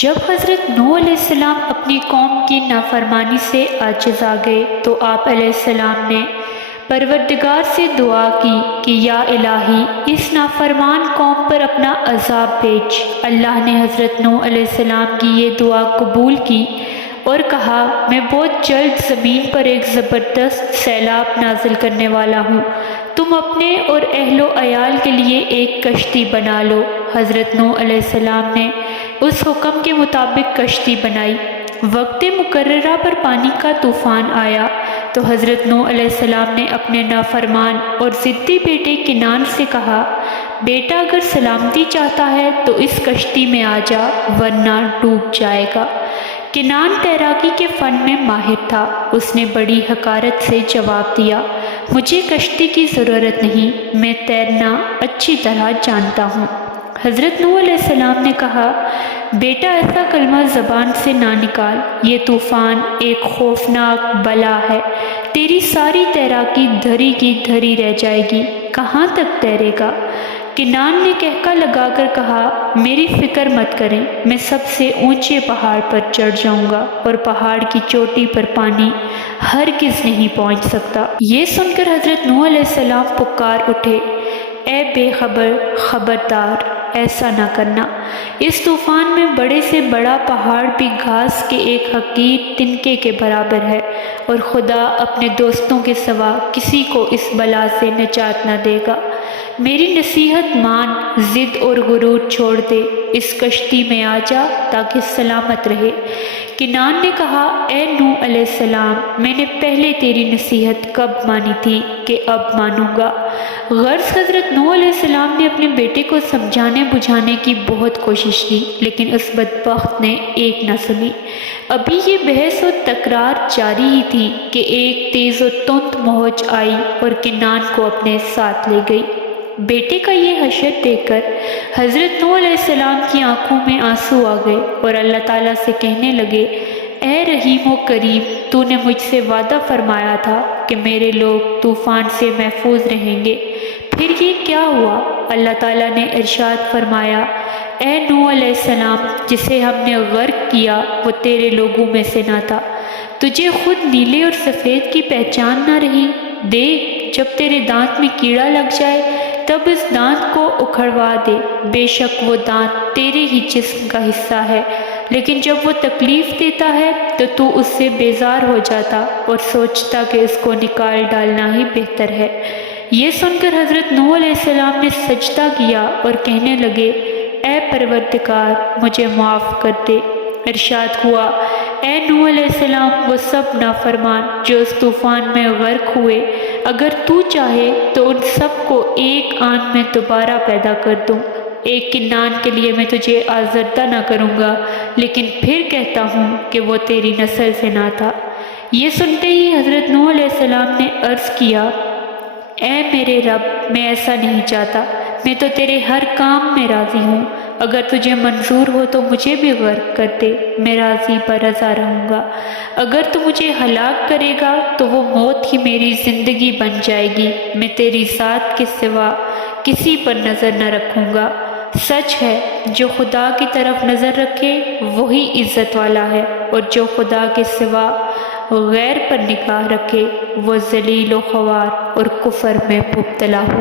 جب حضرت نوح علیہ السلام اپنی قوم کی نافرمانی سے عاجز آ گئے تو آپ علیہ السلام نے پروردگار سے دعا کی کہ یا الہی اس نافرمان قوم پر اپنا عذاب بھیج۔ اللہ نے حضرت نوح علیہ السلام کی یہ دعا قبول کی اور کہا میں بہت جلد زمین پر ایک زبردست سیلاب نازل کرنے والا ہوں، تم اپنے اور اہل و عیال کے لیے ایک کشتی بنا لو۔ حضرت نوح علیہ السلام نے اس حکم کے مطابق کشتی بنائی۔ وقت مقررہ پر پانی کا طوفان آیا تو حضرت نوح علیہ السلام نے اپنے نافرمان اور ضدی بیٹے کنان سے کہا، بیٹا اگر سلامتی چاہتا ہے تو اس کشتی میں آ جا ورنہ ڈوب جائے گا۔ کنان تیراکی کے فن میں ماہر تھا، اس نے بڑی حقارت سے جواب دیا، مجھے کشتی کی ضرورت نہیں، میں تیرنا اچھی طرح جانتا ہوں۔ حضرت نوح علیہ السلام نے کہا، بیٹا ایسا کلمہ زبان سے نہ نکال، یہ طوفان ایک خوفناک بلا ہے، تیری ساری تیراکی دھری کی دھری رہ جائے گی، کہاں تک تیرے گا؟ کنان نے کہکا لگا کر کہا، میری فکر مت کریں، میں سب سے اونچے پہاڑ پر چڑھ جاؤں گا اور پہاڑ کی چوٹی پر پانی ہرگز نہیں پہنچ سکتا۔ یہ سن کر حضرت نوح علیہ السلام پکار اٹھے، اے بے خبر، خبردار، ایسا نہ کرنا، اس طوفان میں بڑے سے بڑا پہاڑ بھی گھاس کے ایک حقیر تنکے کے برابر ہے، اور خدا اپنے دوستوں کے سوا کسی کو اس بلا سے نجات نہ دے گا۔ میری نصیحت مان، ضد اور غرور چھوڑ دے، اس کشتی میں آ جا تاکہ سلامت رہے۔ کنان نے کہا، اے نوح علیہ السلام، میں نے پہلے تیری نصیحت کب مانی تھی کہ اب مانوں گا؟ غرض حضرت نوح علیہ السلام نے اپنے بیٹے کو سمجھانے بجھانے کی بہت کوشش کی، لیکن اس بدبخت نے ایک نہ سنی۔ ابھی یہ بحث و تکرار جاری ہی تھی کہ ایک تیز و تند موج آئی اور کنان کو اپنے ساتھ لے گئی۔ بیٹے کا یہ حشر دیکھ کر حضرت نوح علیہ السلام کی آنکھوں میں آنسو آ گئے اور اللہ تعالیٰ سے کہنے لگے، اے رحیم و کریم، تو نے مجھ سے وعدہ فرمایا تھا کہ میرے لوگ طوفان سے محفوظ رہیں گے، پھر یہ کیا ہوا؟ اللہ تعالیٰ نے ارشاد فرمایا، اے نوح علیہ السلام، جسے ہم نے غرق کیا وہ تیرے لوگوں میں سے نہ تھا، تجھے خود نیلے اور سفید کی پہچان نہ رہی؟ دیکھ، جب تیرے دانت میں کیڑا لگ جائے تب اس دانت کو اکھڑوا دے، بے شک وہ دانت تیرے ہی جسم کا حصہ ہے، لیکن جب وہ تکلیف دیتا ہے تو اس سے بیزار ہو جاتا اور سوچتا کہ اس کو نکال ڈالنا ہی بہتر ہے۔ یہ سن کر حضرت نوح علیہ السلام نے سجدہ کیا اور کہنے لگے، اے پروردگار، مجھے معاف کر دے۔ ارشاد ہوا، اے نوح علیہ السلام، وہ سب نافرمان جو اس طوفان میں غرق ہوئے، اگر تو چاہے تو ان سب کو ایک آن میں دوبارہ پیدا کر دوں۔ ایک کنان کے لیے میں تجھے آزردہ نہ کروں گا، لیکن پھر کہتا ہوں کہ وہ تیری نسل سے نہ تھا۔ یہ سنتے ہی حضرت نوح علیہ السلام نے عرض کیا، اے میرے رب، میں ایسا نہیں چاہتا، میں تو تیرے ہر کام میں راضی ہوں، اگر تجھے منظور ہو تو مجھے بھی غرق کر دے، میں راضی برضا رہوں گا، اگر تو مجھے ہلاک کرے گا تو وہ موت ہی میری زندگی بن جائے گی، میں تیری ذات کے سوا کسی پر نظر نہ رکھوں گا۔ سچ ہے، جو خدا کی طرف نظر رکھے وہی عزت والا ہے، اور جو خدا کے سوا غیر پر نگاہ رکھے وہ ذلیل و خوار اور کفر میں مبتلا ہو۔